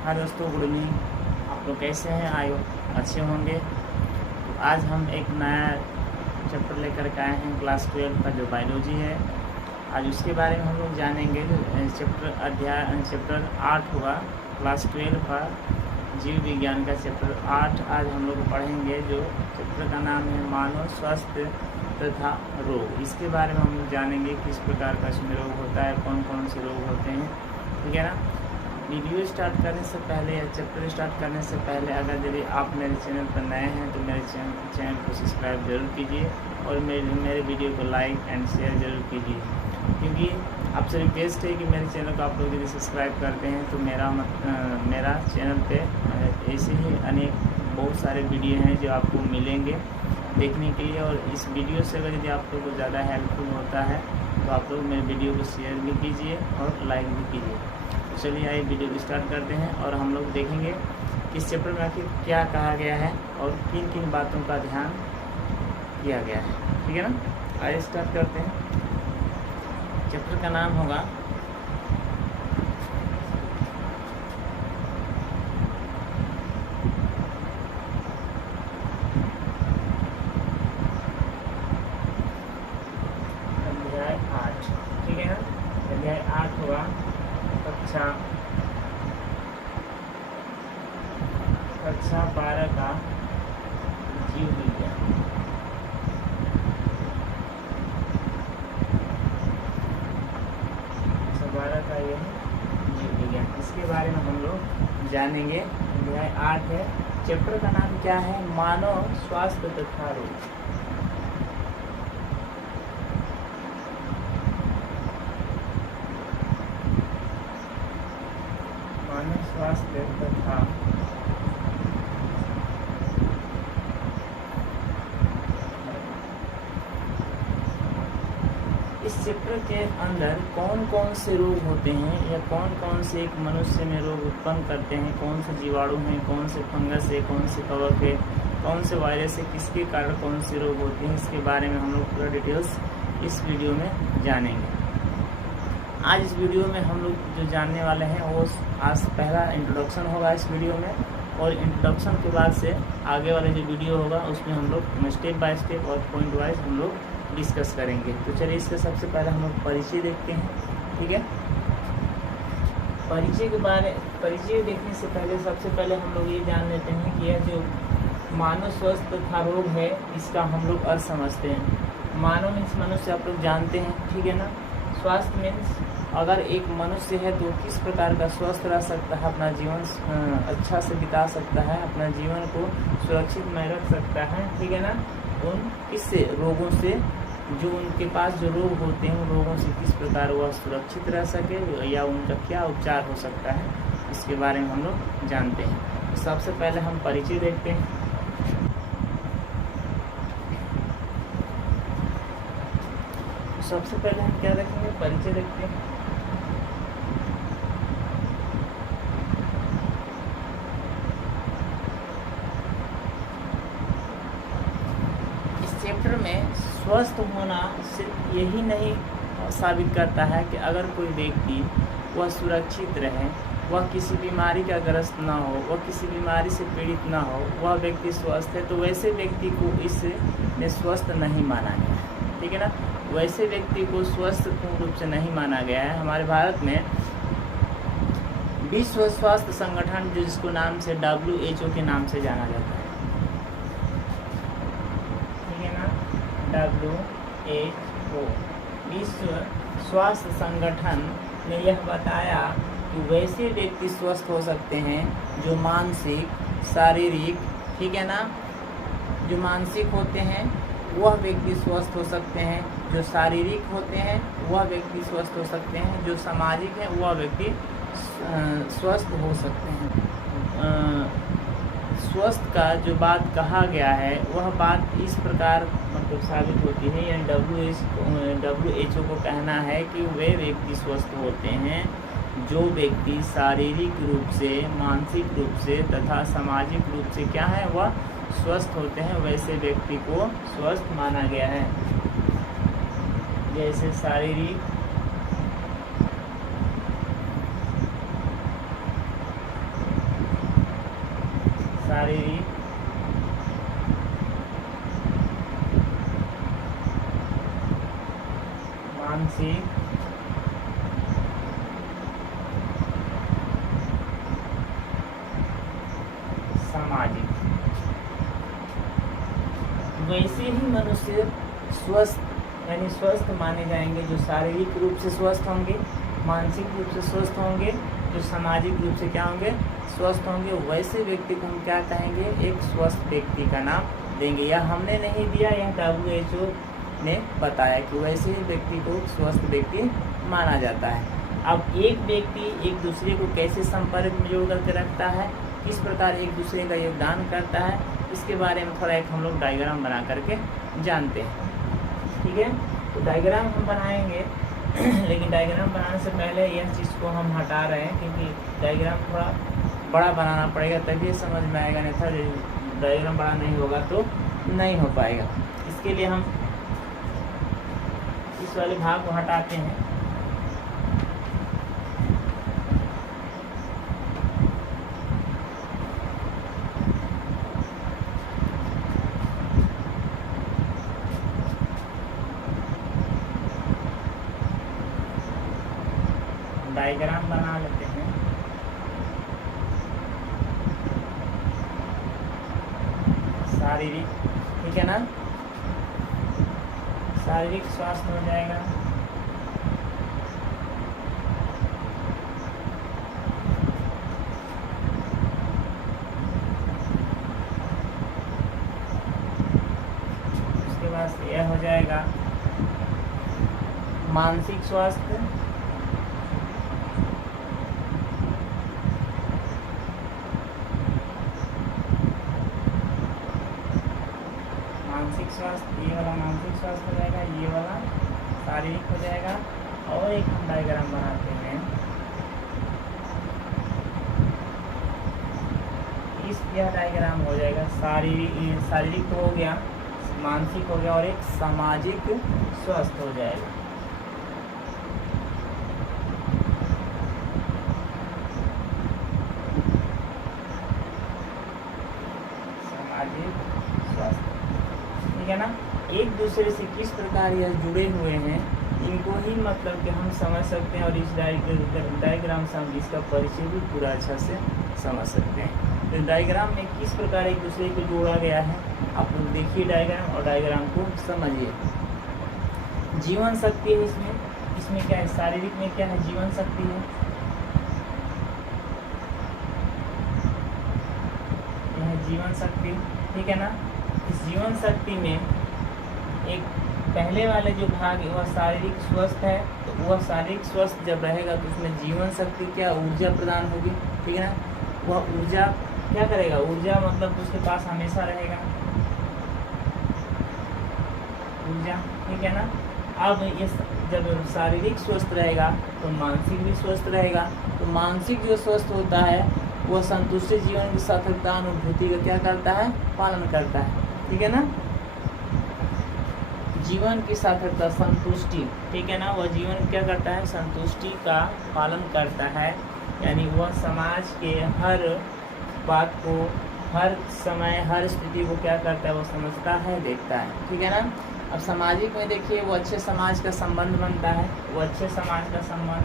हाँ दोस्तों, good evening. आप लोग कैसे हैं? आयो अच्छे होंगे। तो आज हम एक नया चैप्टर लेकर के आए हैं, क्लास 12 का जो बायोलॉजी है। आज उसके बारे में हम लोग जानेंगे। चैप्टर 8 होगा, क्लास 12 का जीव विज्ञान का चैप्टर 8 आज हम लोग पढ़ेंगे। जो चैप्टर का नाम है मानव स्वास्थ्य तथा रोग। इसके बारे में हम लोग जानेंगे किस प्रकार का इसमें रोग होता है, कौन कौन से रोग होते हैं, ठीक है ना। वीडियो स्टार्ट करने से पहले या चैप्टर स्टार्ट करने से पहले अगर यदि आप मेरे चैनल पर नए हैं तो मेरे चैनल को सब्सक्राइब जरूर कीजिए और मेरे वीडियो को लाइक एंड शेयर ज़रूर कीजिए, क्योंकि आपसे रिक्वेस्ट है कि मेरे चैनल को आप लोग यदि सब्सक्राइब करते हैं तो मेरा चैनल पे ऐसे ही अनेक बहुत सारे वीडियो हैं जो आपको मिलेंगे देखने के लिए। और इस वीडियो से अगर यदि आप लोग को ज़्यादा हेल्पफुल होता है तो आप लोग मेरे वीडियो को शेयर भी कीजिए और लाइक भी कीजिए। चलिए आइए वीडियो को स्टार्ट करते हैं और हम लोग देखेंगे इस चैप्टर में आखिर क्या कहा गया है और किन किन बातों का ध्यान किया गया है, ठीक है ना। आइए स्टार्ट करते हैं। चैप्टर का नाम होगा अध्याय 8, ठीक है ना। अध्याय 8 होगा कक्षा 12 का जीव विज्ञान। कक्षा 12 का यह जीव विज्ञान, इसके बारे में हम लोग जानेंगे। अध्याय 8 है। चैप्टर का नाम क्या है? मानव स्वास्थ्य तथा रोग। मानव स्वास्थ्य तथा इस चैप्टर के अंदर कौन कौन से रोग होते हैं या कौन कौन से एक मनुष्य में रोग उत्पन्न करते हैं, कौन से जीवाणु हैं, कौन से फंगस है, कौन से कवक है, कौन से वायरस है, किसके कारण कौन से रोग होते हैं, इसके बारे में हम लोग पूरा डिटेल्स इस वीडियो में जानेंगे। आज इस वीडियो में हम लोग जो जानने वाले हैं वो आज पहला इंट्रोडक्शन होगा इस वीडियो में, और इंट्रोडक्शन के बाद से आगे वाले जो वीडियो होगा उसमें हम लोग स्टेप बाय स्टेप और पॉइंट वाइज हम लोग डिस्कस करेंगे। तो चलिए इसके सबसे पहले हम लोग परिचय देखते हैं, ठीक है। परिचय देखने से पहले सबसे पहले हम लोग ये जान लेते हैं कि यह जो मानव स्वास्थ्य तथा रोग है इसका हम लोग अर्थ समझते हैं। मानव मीन्स मनुष्य, आप लोग जानते हैं, ठीक है ना। स्वास्थ्य मीन्स अगर एक मनुष्य है तो किस प्रकार का स्वस्थ रह सकता है, अपना जीवन अच्छा से बिता सकता है, अपना जीवन को सुरक्षित में रख सकता है, ठीक है ना। उन इससे रोगों से जो उनके पास जो रोग होते हैं उन रोगों से किस प्रकार वह सुरक्षित रह सके या उनका क्या उपचार हो सकता है, इसके बारे में हम लोग जानते हैं। तो सबसे पहले हम परिचय देखते हैं। सबसे पहले हम क्या देखेंगे? परिचय देखते हैं। इस चैप्टर में स्वस्थ होना सिर्फ यही नहीं साबित करता है कि अगर कोई व्यक्ति वह सुरक्षित रहे, वह किसी बीमारी का ग्रस्त ना हो, वह किसी बीमारी से पीड़ित ना हो, वह व्यक्ति स्वस्थ है, तो वैसे व्यक्ति को इसमें स्वस्थ नहीं माना गया है, ठीक है ना। वैसे व्यक्ति को स्वस्थ पूर्ण रूप से नहीं माना गया है। हमारे भारत में विश्व स्वास्थ्य संगठन, जो जिसको नाम से WHO के नाम से जाना जाता है, ठीक है ना। WHO विश्व स्वास्थ्य संगठन ने यह बताया कि वैसे व्यक्ति स्वस्थ हो सकते हैं जो मानसिक, शारीरिक, ठीक है ना, जो मानसिक होते हैं वह व्यक्ति स्वस्थ हो सकते हैं, जो शारीरिक होते हैं वह व्यक्ति स्वस्थ हो सकते हैं, जो सामाजिक है वह व्यक्ति स्वस्थ हो सकते हैं। स्वस्थ का जो बात कहा गया है वह बात इस प्रकार मतलब साबित होती है, यानी WHO को कहना है कि वे व्यक्ति स्वस्थ होते हैं जो व्यक्ति शारीरिक रूप से, मानसिक रूप से तथा सामाजिक रूप से क्या है वह स्वस्थ होते हैं, वैसे व्यक्ति को स्वस्थ माना गया है। जैसे शारीरिक मानसिक सामाजिक। वैसे ही मनुष्य स्वस्थ यानी स्वस्थ माने जाएंगे जो शारीरिक रूप से स्वस्थ होंगे, मानसिक रूप से स्वस्थ होंगे, जो सामाजिक रूप से क्या होंगे, स्वस्थ होंगे। वैसे व्यक्ति को हम क्या कहेंगे, एक स्वस्थ व्यक्ति का नाम देंगे। यह हमने नहीं दिया, यह WHO ने बताया कि वैसे ही व्यक्ति को स्वस्थ व्यक्ति माना जाता है। अब एक व्यक्ति एक दूसरे को कैसे संपर्क में जोड़ करके रखता है, किस प्रकार एक दूसरे का योगदान करता है, इसके बारे में थोड़ा एक हम लोग डायग्राम बना करके जानते हैं। ठीक है, तो डायग्राम हम बनाएंगे लेकिन डायग्राम बनाने से पहले यह चीज़ को हम हटा रहे हैं क्योंकि डायग्राम थोड़ा बड़ा बनाना पड़ेगा तभी समझ में आएगा, नहीं था डायग्राम बड़ा नहीं होगा तो नहीं हो पाएगा। इसके लिए हम इस वाले भाग को हटाते हैं। डायग्राम बना लेते हैं। शारीरिक, ठीक है ना, शारीरिक स्वास्थ्य हो जाएगा, उसके बाद यह हो जाएगा मानसिक स्वास्थ्य, स्वास्थ्य, ये वाला मानसिक स्वास्थ्य हो जाएगा, ये वाला शारीरिक हो जाएगा। और एक हम डायग्राम बनाते हैं, यह डायग्राम हो जाएगा शारीरिक तो हो गया, मानसिक हो गया और एक सामाजिक स्वास्थ्य हो जाएगा। सामाजिक स्वास्थ्य, ठीक है ना। एक दूसरे से किस प्रकार यह जुड़े हुए हैं, इनको ही मतलब कि हम समझ सकते हैं और इस डायग्राम से हम इसका परिचय भी पूरा अच्छा से समझ सकते हैं। तो डायग्राम में किस प्रकार एक दूसरे को जोड़ा गया है, आप लोग देखिए डायग्राम और डायग्राम को समझिए। जीवन शक्ति है इसमें क्या है, शारीरिक में क्या है, जीवन शक्ति है, यह जीवन शक्ति, ठीक है ना। इस जीवन शक्ति में एक पहले वाले जो भाग है वह शारीरिक स्वस्थ है, तो वह शारीरिक स्वस्थ जब रहेगा तो उसमें जीवन शक्ति क्या, ऊर्जा प्रदान होगी, ठीक है ना। वह ऊर्जा क्या करेगा, ऊर्जा मतलब उसके पास हमेशा रहेगा ऊर्जा, ठीक है ना। अब ये जब शारीरिक स्वस्थ रहेगा तो मानसिक भी स्वस्थ रहेगा। तो मानसिक जो स्वस्थ होता है वह संतुष्टि जीवन की सार्थकता अनुभूति का क्या करता है, पालन करता है, ठीक है ना। जीवन की सार्थकता संतुष्टि, ठीक है ना, वह जीवन क्या करता है, संतुष्टि का पालन करता है, यानी वह समाज के हर बात को, हर समय, हर स्थिति को क्या करता है, वो समझता है, देखता है, ठीक है ना। अब सामाजिक में देखिए वो अच्छे समाज का संबंध बनता है, वो अच्छे समाज का संबंध,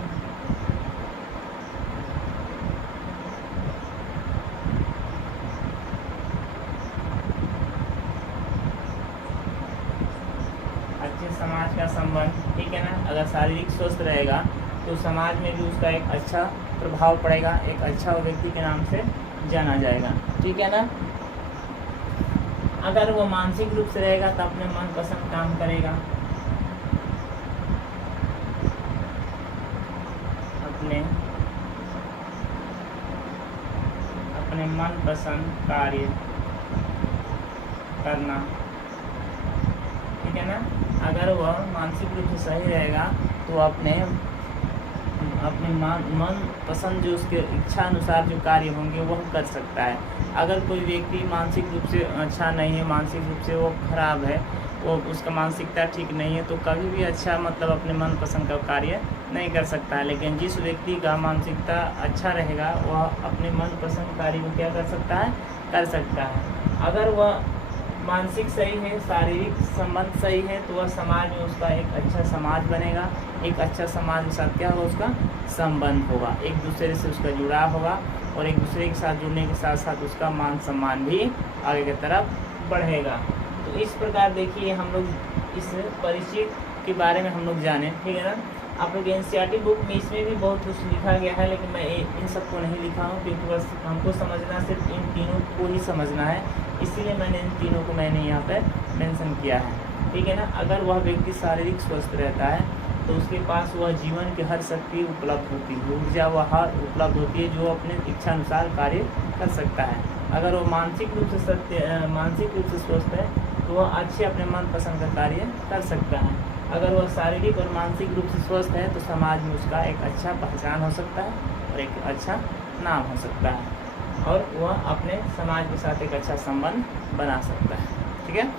अच्छे समाज का संबंध, ठीक है ना। अगर शारीरिक स्वस्थ रहेगा तो समाज में भी उसका एक अच्छा प्रभाव पड़ेगा, एक अच्छा व्यक्ति के नाम से जाना जाएगा, ठीक है ना। अगर वो मानसिक रूप से रहेगा तो अपने मनपसंद काम करेगा, अपने मनपसंद कार्य करना, ठीक है ना। अगर वह मानसिक रूप से सही रहेगा तो अपने मन पसंद जो उसके इच्छा अनुसार जो कार्य होंगे वह कर सकता है। अगर कोई व्यक्ति मानसिक रूप से अच्छा नहीं है, मानसिक रूप से वो खराब है, वो उसका मानसिकता ठीक नहीं है, तो कभी भी अच्छा मतलब अपने मन पसंद का कार्य नहीं कर सकता है। लेकिन जिस व्यक्ति का मानसिकता अच्छा रहेगा वह अपने मन पसंद कार्य को क्या कर सकता है, कर सकता है। अगर वह मानसिक सही है, शारीरिक संबंध सही है, तो वह समाज में उसका एक अच्छा समाज बनेगा। एक अच्छा समाज के साथ क्या होगा, उसका संबंध होगा, एक दूसरे से उसका जुड़ाव होगा, और एक दूसरे के साथ जुड़ने के साथ साथ उसका मान सम्मान भी आगे की तरफ बढ़ेगा। तो इस प्रकार देखिए हम लोग इस परिचय के बारे में हम लोग जाने, ठीक है ना। आप लोग एनसीईआरटी बुक में इसमें भी बहुत कुछ लिखा गया है, लेकिन मैं इन सबको नहीं लिखा हूँ, क्योंकि बस हमको समझना सिर्फ इन तीनों को ही समझना है, इसीलिए मैंने इन तीनों को यहाँ पर मेंशन किया है, ठीक है ना। अगर वह व्यक्ति शारीरिक स्वस्थ रहता है तो उसके पास वह जीवन की हर शक्ति उपलब्ध होती है, ऊर्जा वह उपलब्ध होती है, जो अपने इच्छा अनुसार कार्य कर सकता है। अगर वो मानसिक रूप से स्वस्थ है तो वह अच्छे अपने मनपसंद का कार्य कर सकता है। अगर वह शारीरिक और मानसिक रूप से स्वस्थ है तो समाज में उसका एक अच्छा पहचान हो सकता है और एक अच्छा नाम हो सकता है, और वह अपने समाज के साथ एक अच्छा संबंध बना सकता है, ठीक है।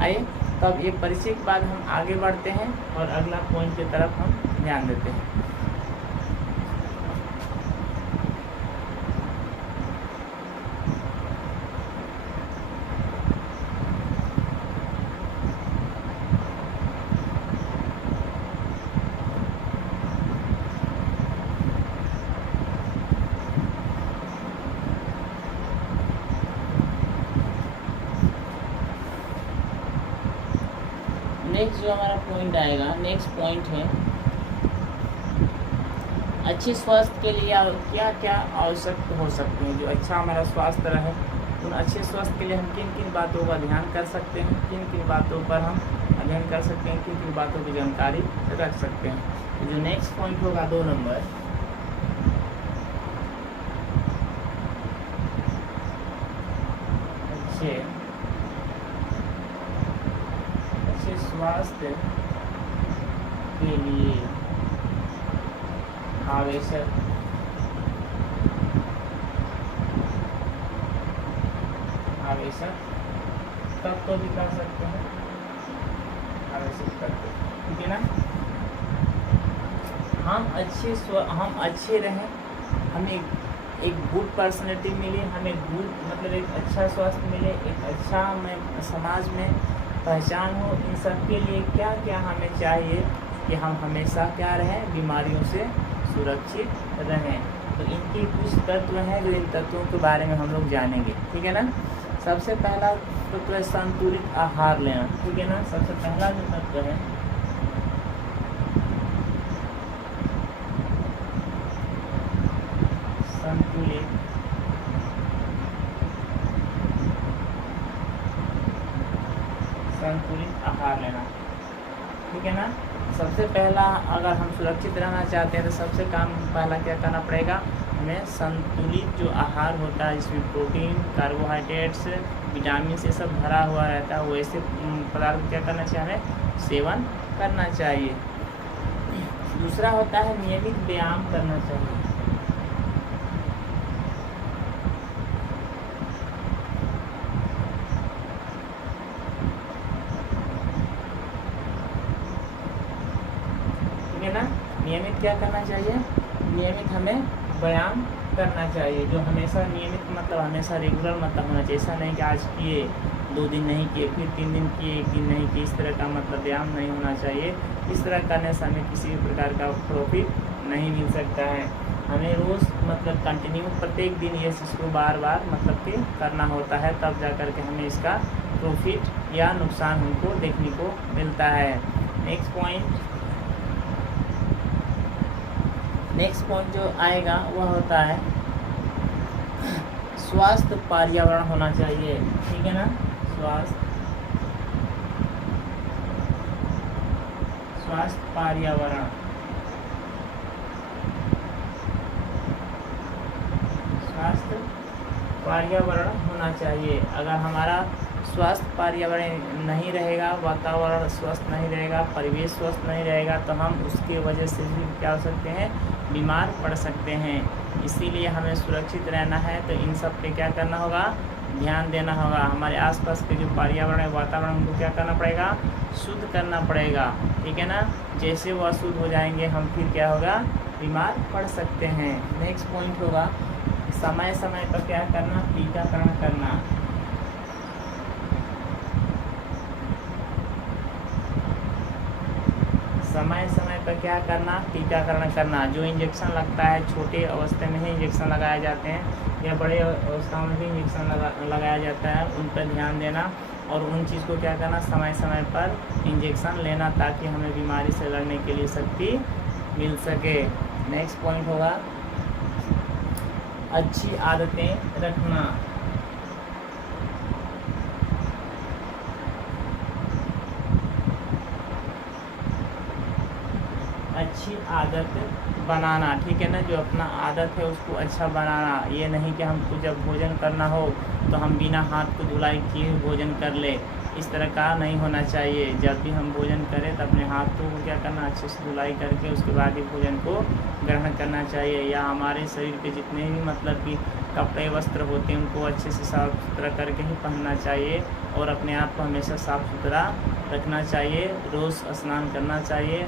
आइए तब ये परिचय के बाद हम आगे बढ़ते हैं और अगला पॉइंट की तरफ हम ध्यान देते हैं। नेक्स्ट जो हमारा पॉइंट आएगा, नेक्स्ट पॉइंट है अच्छे स्वास्थ्य के लिए क्या क्या आवश्यक हो सकते हैं। जो अच्छा हमारा स्वास्थ्य रहे, उन अच्छे स्वास्थ्य के लिए हम किन किन बातों का ध्यान कर सकते हैं, किन किन बातों पर हम अध्ययन कर सकते हैं, किन किन बातों की जानकारी रख सकते हैं। तो जो नेक्स्ट पॉइंट होगा 2 नंबर, अच्छे स्वास्थ्य के लिए आवश्यक तत्व भी कर सकते हैं, आवश्यक तत्व, ठीक है ना। हम अच्छे रहें, हमें एक गुड पर्सनैलिटी मिले, हमें गुड मतलब एक अच्छा स्वास्थ्य मिले, एक अच्छा हमें समाज में पहचान हो। इन सब के लिए क्या क्या हमें चाहिए कि हम हमेशा क्या रहें, बीमारियों से सुरक्षित रहें। तो इनके कुछ तत्व हैं जो इन तत्वों के बारे में हम लोग जानेंगे, ठीक है ना। सबसे पहला तत्व है संतुलित आहार लेना, ठीक है ना। सबसे पहला जो तत्व है संतुलित आहार लेना, ठीक है ना। सबसे पहला अगर हम सुरक्षित रहना चाहते हैं तो सबसे पहला क्या करना पड़ेगा, हमें संतुलित जो आहार होता है जिसमें प्रोटीन, कार्बोहाइड्रेट्स, विटामिन से सब भरा हुआ रहता है, वैसे पदार्थ क्या करना चाहिए, हमें सेवन करना चाहिए। दूसरा होता है नियमित व्यायाम करना चाहिए। नियमित क्या करना चाहिए, नियमित हमें व्यायाम करना चाहिए, जो हमेशा नियमित मतलब हमेशा रेगुलर मतलब होना चाहिए। ऐसा नहीं कि आज किए 2 दिन नहीं किए, फिर 3 दिन किए 1 दिन नहीं किए, इस तरह का मतलब व्यायाम नहीं होना चाहिए। इस तरह करने से हमें किसी भी प्रकार का प्रॉफिट नहीं मिल सकता है। हमें रोज़ मतलब कंटिन्यू प्रत्येक दिन ये चीज़ को बार बार मतलब कि करना होता है, तब जा कर के हमें इसका प्रॉफिट या नुकसान हमको देखने को मिलता है। नेक्स्ट पॉइंट जो आएगा वह होता है स्वास्थ्य पर्यावरण होना चाहिए, ठीक है ना। स्वास्थ्य पर्यावरण होना चाहिए। अगर हमारा स्वास्थ्य पर्यावरण नहीं रहेगा, वातावरण स्वस्थ नहीं रहेगा, परिवेश स्वस्थ नहीं रहेगा, तो हम उसके वजह से भी क्या हो सकते हैं, बीमार पड़ सकते हैं। इसीलिए हमें सुरक्षित रहना है, तो इन सब पे क्या करना होगा, ध्यान देना होगा। हमारे आसपास के जो पर्यावरण है, वातावरण, हमको क्या करना पड़ेगा, शुद्ध करना पड़ेगा, ठीक है ना। जैसे वो अशुद्ध हो जाएंगे हम फिर क्या होगा, बीमार पड़ सकते हैं। नेक्स्ट पॉइंट होगा समय समय पर क्या करना, टीकाकरण करना। समय समय पर क्या करना, टीकाकरण करना। जो इंजेक्शन लगता है छोटे अवस्था में ही इंजेक्शन लगाए जाते हैं या बड़े अवस्था में भी इंजेक्शन लगाया जाता है, उन पर ध्यान देना और उन चीज़ को क्या करना, समय समय पर इंजेक्शन लेना ताकि हमें बीमारी से लड़ने के लिए शक्ति मिल सके। नेक्स्ट पॉइंट होगा अच्छी आदतें रखना। अच्छी आदत बनाना, ठीक है ना। जो अपना आदत है उसको अच्छा बनाना। ये नहीं कि हमको जब भोजन करना हो तो हम बिना हाथ को धुलाई किए भोजन कर ले, इस तरह का नहीं होना चाहिए। जब भी हम भोजन करें तो अपने हाथों को क्या करना, अच्छे से धुलाई करके उसके बाद ही भोजन को ग्रहण करना चाहिए। या हमारे शरीर पे जितने भी मतलब कि कपड़े वस्त्र होते हैं उनको अच्छे से साफ़ सुथरा करके ही पहनना चाहिए और अपने आप को हमेशा साफ़ सुथरा रखना चाहिए। रोज़ स्नान करना चाहिए।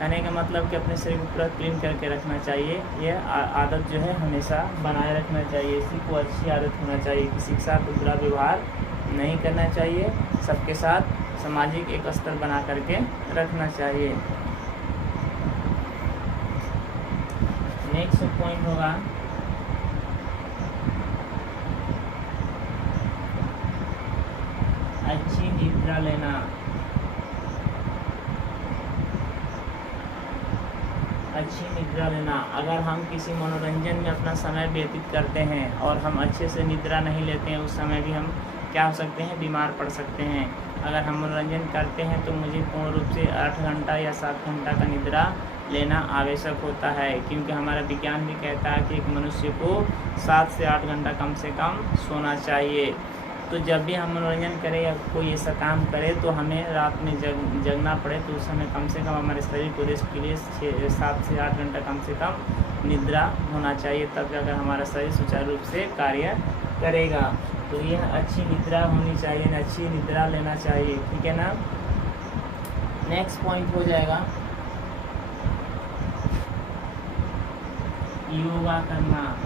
कहने का मतलब कि अपने शरीर को पूरा क्लीन करके रखना चाहिए। यह आदत जो है हमेशा बनाए रखना चाहिए। इसी को अच्छी आदत होना चाहिए। किसी के साथ बुरा व्यवहार नहीं करना चाहिए, सबके साथ सामाजिक एक स्तर बना करके रखना चाहिए। नेक्स्ट पॉइंट होगा अच्छी निद्रा लेना। अच्छी निद्रा लेना। अगर हम किसी मनोरंजन में अपना समय व्यतीत करते हैं और हम अच्छे से निद्रा नहीं लेते हैं, उस समय भी हम क्या हो सकते हैं, बीमार पड़ सकते हैं। अगर हम मनोरंजन करते हैं तो मुझे पूर्ण रूप से 8 घंटा या 7 घंटा का निद्रा लेना आवश्यक होता है, क्योंकि हमारा विज्ञान भी कहता है कि एक मनुष्य को 7 से 8 घंटा कम से कम सोना चाहिए। तो जब भी हम मनोरंजन करें या कोई ऐसा काम करें तो हमें रात में जगना पड़े तो उस समय कम से कम हमारे शरीर को रेस्ट के लिए 7 से 8 घंटा कम से कम निद्रा होना चाहिए, तब जाकर हमारा शरीर सुचारू रूप से कार्य करेगा। तो यह अच्छी निद्रा होनी चाहिए, अच्छी निद्रा लेना चाहिए, ठीक है ना। नेक्स्ट पॉइंट हो जाएगा योगा करना।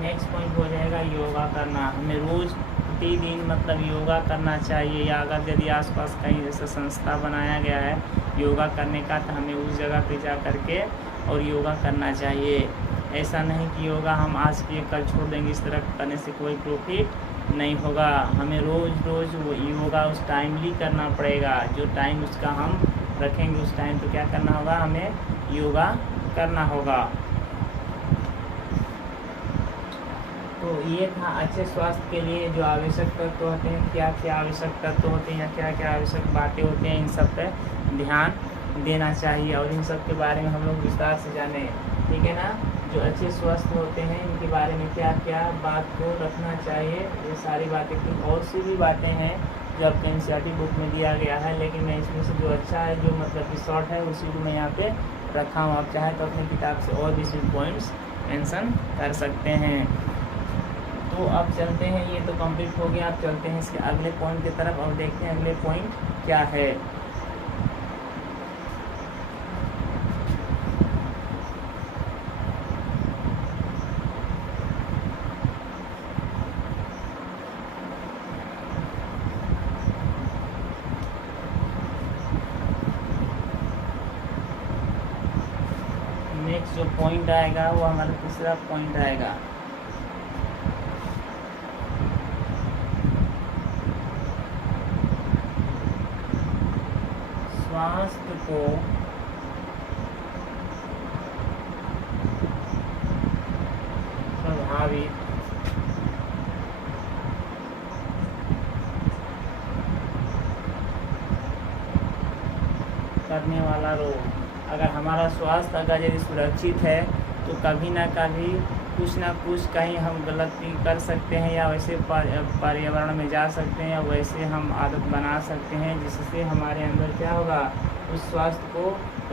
नेक्स्ट पॉइंट हो जाएगा योगा करना। हमें रोज़ प्रतिदिन मतलब योगा करना चाहिए, या अगर यदि आसपास कहीं जैसा संस्था बनाया गया है योगा करने का तो हमें उस जगह पे जा करके और योगा करना चाहिए। ऐसा नहीं कि योगा हम आज किए कल छोड़ देंगे, इस तरह करने से कोई प्रॉफिट नहीं होगा। हमें रोज़ वो योगा उस टाइमली करना पड़ेगा। जो टाइम उसका हम रखेंगे उस टाइम तो क्या करना होगा, हमें योगा करना होगा। तो ये था अच्छे स्वास्थ्य के लिए जो आवश्यक तत्व होते हैं, क्या क्या आवश्यक तत्व होते हैं या क्या क्या आवश्यक बातें होती हैं, इन सब पे ध्यान देना चाहिए और इन सब के बारे में हम लोग विस्तार से जाने, ठीक है ना। जो अच्छे स्वास्थ्य होते हैं इनके बारे में क्या क्या बात को रखना चाहिए, ये सारी बातें की और सी भी बातें हैं जो आपके एनसीईआरटी बुक में दिया गया है, लेकिन मैं इसमें से जो अच्छा है, जो मतलब कि शॉर्ट है, उसी को मैं यहाँ पे रखा हूँ। आप चाहे तो अपनी किताब से और भी इसमें पॉइंट्स मेंशन कर सकते हैं। तो अब चलते हैं, ये तो कंप्लीट हो गया। अब चलते हैं इसके अगले पॉइंट की तरफ और देखते हैं अगले पॉइंट क्या है। नेक्स्ट जो पॉइंट आएगा वो हमारा तीसरा पॉइंट आएगा स्वास्थ्य को प्रभावित करने वाला रोग। अगर हमारा स्वास्थ्य अगर यदि सुरक्षित है तो कभी ना कभी कुछ ना कुछ कहीं हम गलती कर सकते हैं या वैसे पर्यावरण में जा सकते हैं या वैसे हम आदत बना सकते हैं जिससे हमारे अंदर क्या होगा, उस स्वास्थ्य को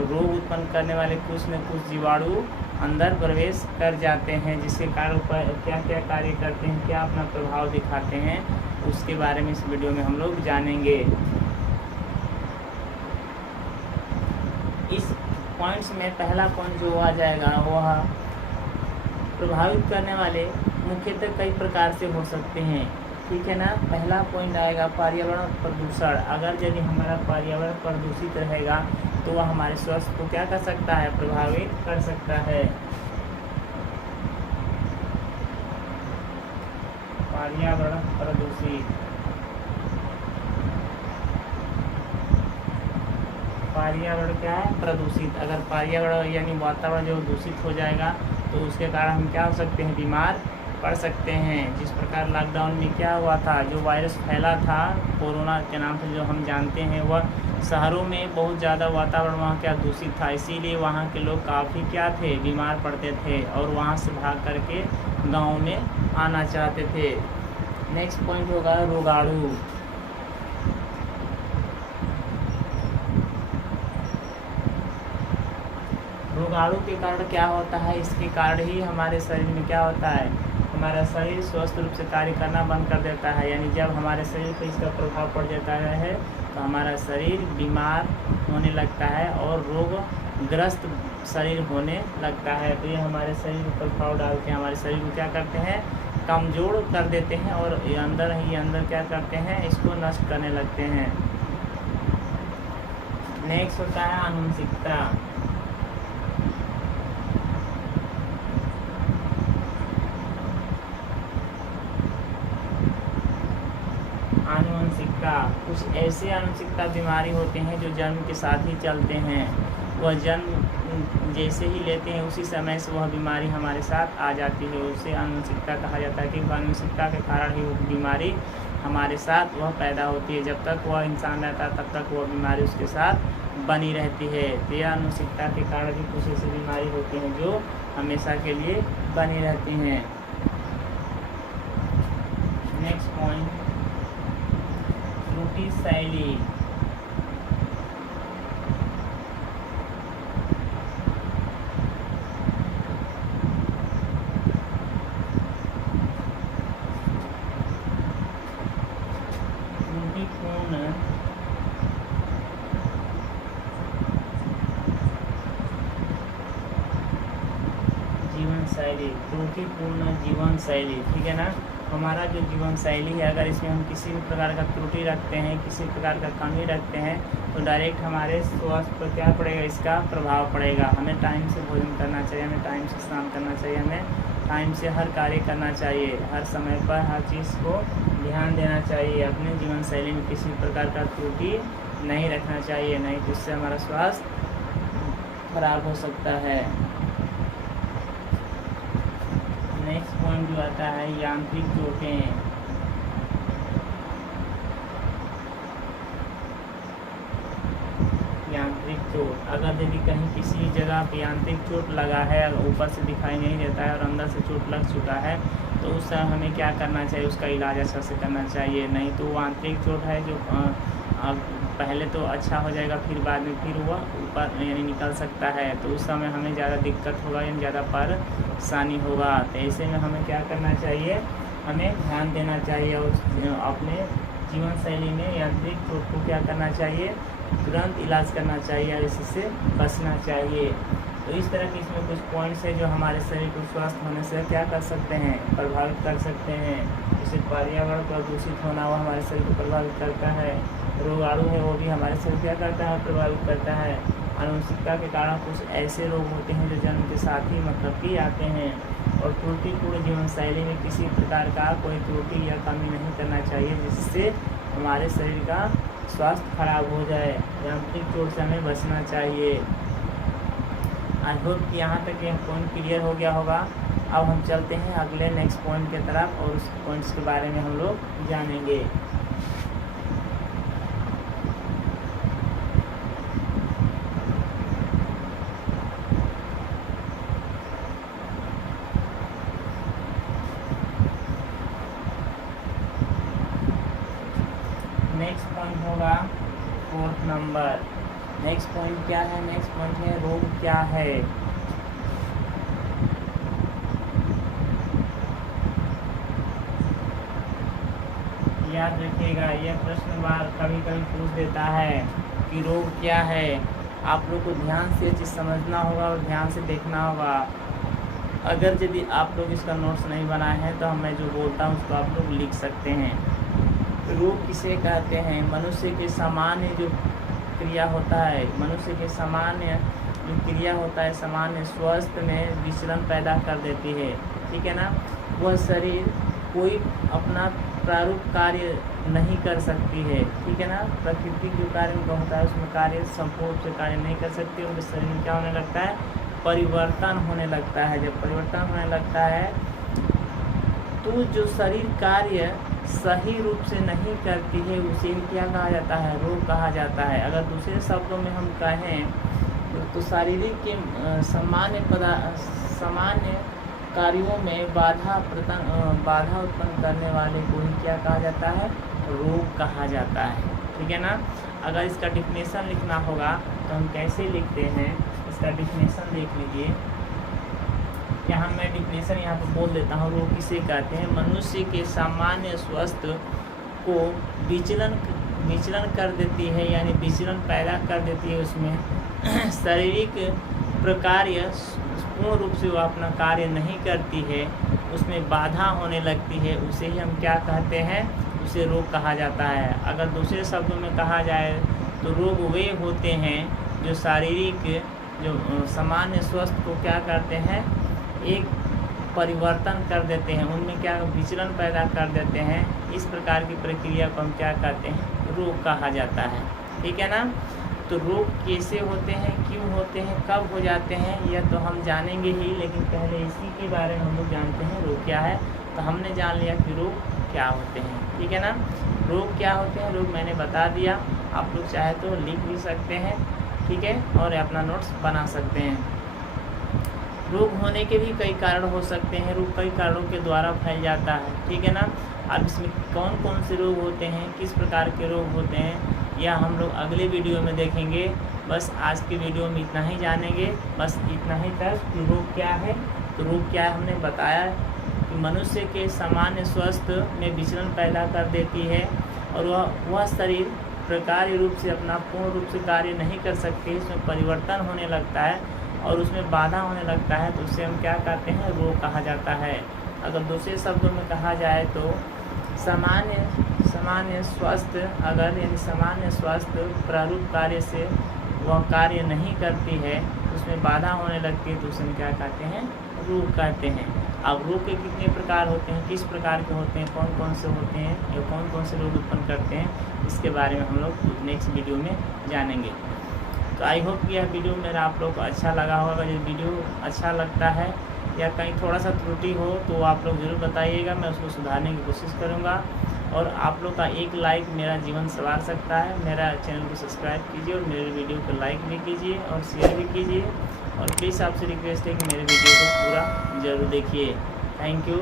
रोग उत्पन्न करने वाले कुछ न कुछ जीवाणु अंदर प्रवेश कर जाते हैं, जिसके कारण क्या क्या कार्य करते हैं, क्या अपना प्रभाव दिखाते हैं, उसके बारे में इस वीडियो में हम लोग जानेंगे। इस पॉइंट्स में पहला पॉइंट जो आ जाएगा वह प्रभावित करने वाले मुख्यतः कई प्रकार से हो सकते हैं। ठीक है ना। पहला पॉइंट आएगा पर्यावरण प्रदूषण। अगर यदि हमारा पर्यावरण प्रदूषित रहेगा तो वह हमारे स्वास्थ्य को क्या कर सकता है, प्रभावित कर सकता है। पर्यावरण प्रदूषित, पर्यावरण क्या है, प्रदूषित। अगर पर्यावरण यानी वातावरण जो दूषित हो जाएगा तो उसके कारण हम क्या हो सकते हैं, बीमार पड़ सकते हैं। जिस प्रकार लॉकडाउन में क्या हुआ था, जो वायरस फैला था कोरोना के नाम से जो हम जानते हैं, वह शहरों में बहुत ज़्यादा वातावरण वहाँ क्या दूषित था, इसीलिए वहाँ के लोग काफ़ी क्या थे, बीमार पड़ते थे और वहाँ से भाग करके गाँव में आना चाहते थे। नेक्स्ट पॉइंट होगा रोगाणु। रोगाणु के कारण क्या होता है, इसके कारण ही हमारे शरीर में क्या होता है, हमारा शरीर स्वस्थ रूप से कार्य करना बंद कर देता है। यानी जब हमारे शरीर पर इसका प्रभाव पड़ जाता है तो हमारा शरीर बीमार होने लगता है और रोगग्रस्त शरीर होने लगता है। तो ये हमारे शरीर पर प्रभाव डाल के हमारे शरीर को क्या करते हैं, कमज़ोर कर देते हैं और अंदर ही अंदर क्या करते हैं, इसको नष्ट करने लगते हैं। नेक्स्ट होता है आनुवंशिकता। आनुवंशिकता, कुछ ऐसे आनुवंशिकता बीमारी होते हैं जो जन्म के साथ ही चलते हैं। वह जन्म जैसे ही लेते हैं उसी समय से वह बीमारी हमारे साथ आ जाती है, उसे आनुवंशिकता कहा जाता है। क्योंकि आनुवंशिकता के कारण ही वो बीमारी हमारे साथ वह पैदा होती है। जब तक वह इंसान रहता है तब तक वह बीमारी उसके साथ बनी रहती है। तो यह आनुवंशिकता के कारण भी कुछ ऐसी बीमारी होती हैं जो हमेशा के लिए बनी रहती हैं। नेक्स्ट पॉइंट, त्रुटि शैली। त्रुटिपूर्ण जीवन शैली, त्रुटिपूर्ण जीवन शैली, ठीक है ना। हमारा जो जीवन शैली है, अगर इसमें हम किसी भी प्रकार का त्रुटि रखते हैं, किसी प्रकार का कमी रखते हैं तो डायरेक्ट हमारे स्वास्थ्य पर क्या पड़ेगा, इसका प्रभाव पड़ेगा। हमें टाइम से भोजन करना चाहिए, हमें टाइम से स्नान करना चाहिए, हमें टाइम से हर कार्य करना चाहिए, हर समय पर हर चीज़ को ध्यान देना चाहिए। अपने जीवन शैली में किसी प्रकार का त्रुटि नहीं रखना चाहिए, नहीं तो इससे हमारा स्वास्थ्य खराब हो सकता है। नेक्स्ट पॉइंट जो आता है यांत्रिक चोटें। यांत्रिक चोट, अगर यदि कहीं किसी जगह पे यांत्रिक चोट लगा है, ऊपर से दिखाई नहीं देता है और अंदर से चोट लग चुका है तो उस समय हमें क्या करना चाहिए, उसका इलाज अच्छा से करना चाहिए। नहीं तो वो आंतरिक चोट है जो पहले तो अच्छा हो जाएगा, फिर बाद में फिर वह ऊपर यानी निकल सकता है, तो उस समय हमें ज़्यादा दिक्कत होगा यानी ज़्यादा परेशानी होगा। तो ऐसे में हमें क्या करना चाहिए, हमें ध्यान देना चाहिए और अपने जीवन शैली में यांत्रिक चोट को क्या करना चाहिए, तुरंत इलाज करना चाहिए और इससे बचना चाहिए। तो इस तरह के इसमें कुछ पॉइंट्स है जो हमारे शरीर को स्वस्थ होने से क्या कर सकते हैं, प्रभावित कर सकते हैं। जैसे पर्यावरण प्रदूषित होना वो हमारे शरीर को प्रभावित करता है, रोगाणु है वो भी हमारे शरीर क्या करता है, प्रभावित करता है। आनुवंशिकता के कारण कुछ ऐसे रोग होते हैं जो जन्म के साथ ही मतलब कि आते हैं। और त्रुटिपूर्ण जीवन शैली में किसी प्रकार का कोई त्रुटि या कमी नहीं करना चाहिए जिससे हमारे शरीर का स्वास्थ्य खराब हो जाए। यांत्रिक चोट से हमें बचना चाहिए। आई होप कि यहाँ तक यह पॉइंट क्लियर हो गया होगा। अब हम चलते हैं अगले नेक्स्ट पॉइंट की तरफ और उस पॉइंट्स के बारे में हम लोग जानेंगे। नेक्स्ट पॉइंट होगा 4th नंबर। नेक्स्ट पॉइंट क्या है, नेक्स्ट पॉइंट है रोग क्या है। याद रखिएगा, यह प्रश्न बार कभी कभी पूछ देता है कि रोग क्या है। आप लोग को ध्यान से ये चीज़ समझना होगा और ध्यान से देखना होगा। अगर यदि आप लोग इसका नोट्स नहीं बनाए हैं तो मैं जो बोलता हूँ उसको आप लोग लिख सकते हैं। रोग किसे कहते हैं? मनुष्य के सामान्य जो क्रिया होता है, मनुष्य के सामान्य जो क्रिया होता है, सामान्य स्वास्थ्य में विचलन पैदा कर देती है, ठीक है ना। वह शरीर कोई अपना प्रारूप कार्य नहीं कर सकती है, ठीक है ना। प्रकृति जो कार्य उनका होता है उसमें कार्य संपूर्ण रूप से कार्य नहीं कर सकती, उनके शरीर में क्या होने लगता है? परिवर्तन होने लगता है। जब परिवर्तन होने लगता है तो जो शरीर कार्य सही रूप से नहीं करती है उसे क्या कहा जाता है? रोग कहा जाता है। अगर दूसरे शब्दों में हम कहें तो शारीरिक के सामान्य कार्यों में बाधा उत्पन्न करने वाले को ही क्या कहा जाता है? रोग कहा जाता है, ठीक है ना। अगर इसका डिफिनेशन लिखना होगा तो हम कैसे लिखते हैं? इसका डिफिनेशन देख लीजिए। यहाँ मैं डिफिनेशन यहाँ पर बोल देता हूँ। रोग किसे कहते हैं? मनुष्य के सामान्य स्वास्थ्य को विचलन कर देती है, यानी विचलन पैदा कर देती है। उसमें शारीरिक प्रकार्य पूर्ण रूप से वो अपना कार्य नहीं करती है, उसमें बाधा होने लगती है, उसे ही हम क्या कहते हैं? उसे रोग कहा जाता है। अगर दूसरे शब्दों में कहा जाए तो रोग वे होते हैं जो शारीरिक जो सामान्य स्वास्थ्य को क्या करते हैं? एक परिवर्तन कर देते हैं, उनमें क्या विचलन पैदा कर देते हैं। इस प्रकार की प्रक्रिया को हम क्या कहते हैं? रोग कहा जाता है, ठीक है ना। तो रोग कैसे होते हैं, क्यों होते हैं, कब हो जाते हैं, यह तो हम जानेंगे ही, लेकिन पहले इसी के बारे में हम लोग जानते हैं रोग क्या है। तो हमने जान लिया कि रोग क्या होते हैं, ठीक है ना। रोग क्या होते हैं, रोग मैंने बता दिया। आप लोग चाहे तो लिख भी सकते हैं, ठीक है, और अपना नोट्स बना सकते हैं। रोग होने के भी कई कारण हो सकते हैं। रोग कई कारणों के द्वारा फैल जाता है, ठीक है ना। अब इसमें कौन कौन से रोग होते हैं, किस प्रकार के रोग होते हैं, या हम लोग अगले वीडियो में देखेंगे। बस आज की वीडियो में इतना ही जानेंगे, बस इतना ही तक कि रोग क्या है। तो रोग क्या है हमने बताया कि मनुष्य के सामान्य स्वास्थ्य में विचलन पैदा कर देती है और वह शरीर प्रकार्य रूप से अपना पूर्ण रूप से कार्य नहीं कर सकती, इसमें परिवर्तन होने लगता है और उसमें बाधा होने लगता है, तो उसे हम क्या कहते हैं? रोग कहा जाता है। अगर दूसरे शब्दों में कहा जाए तो सामान्य स्वास्थ्य अगर यानी सामान्य स्वास्थ्य प्रारूप कार्य से वह कार्य नहीं करती है, उसमें बाधा होने लगती है, तो उसे हम क्या कहते हैं? रोग कहते हैं। अब रोग के कितने प्रकार होते हैं, किस प्रकार के होते हैं, कौन कौन से होते हैं या कौन कौन से रोग उत्पन्न करते हैं, इसके बारे में हम लोग नेक्स्ट वीडियो में जानेंगे। तो आई होप कि यह वीडियो मेरा आप लोग को अच्छा लगा होगा। अगर ये वीडियो अच्छा लगता है या कहीं थोड़ा सा त्रुटि हो तो आप लोग ज़रूर बताइएगा, मैं उसको सुधारने की कोशिश करूँगा। और आप लोग का एक लाइक मेरा जीवन संवार सकता है। मेरा चैनल को सब्सक्राइब कीजिए और मेरे वीडियो को लाइक भी कीजिए और शेयर भी कीजिए। और प्लीज़ आपसे रिक्वेस्ट है कि मेरे वीडियो को पूरा ज़रूर देखिए। Thank you.